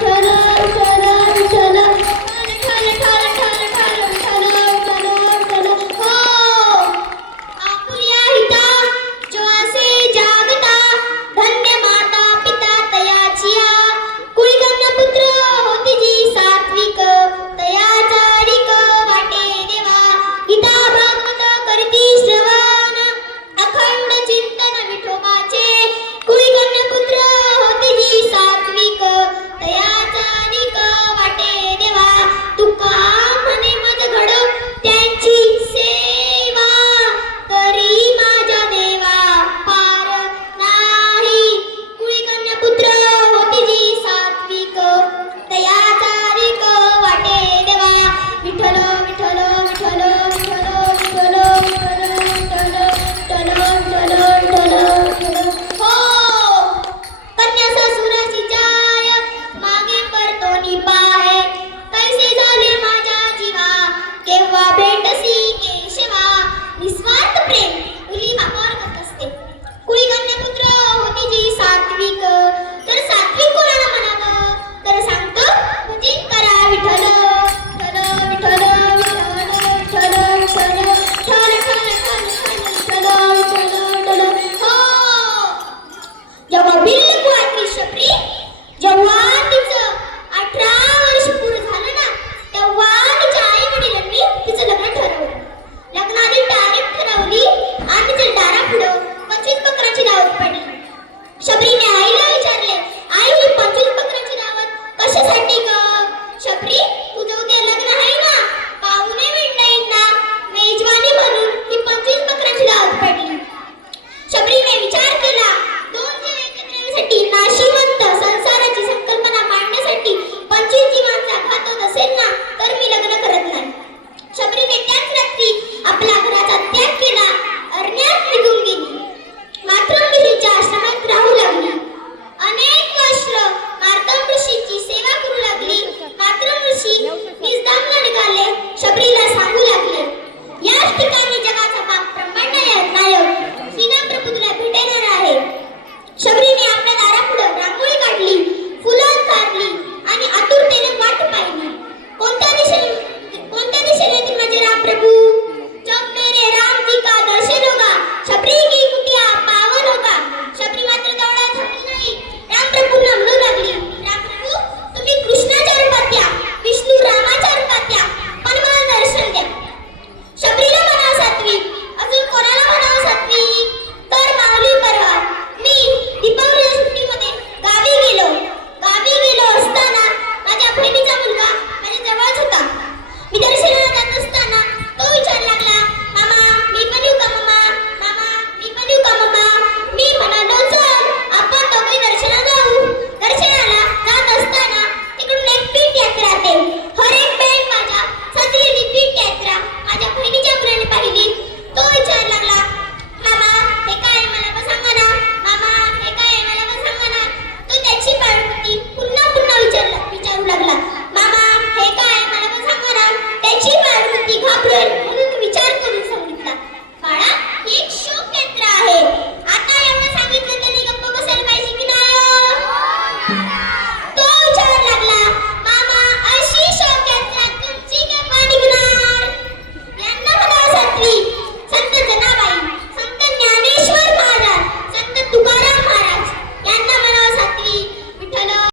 Tara! ಮಾಡಿ практиками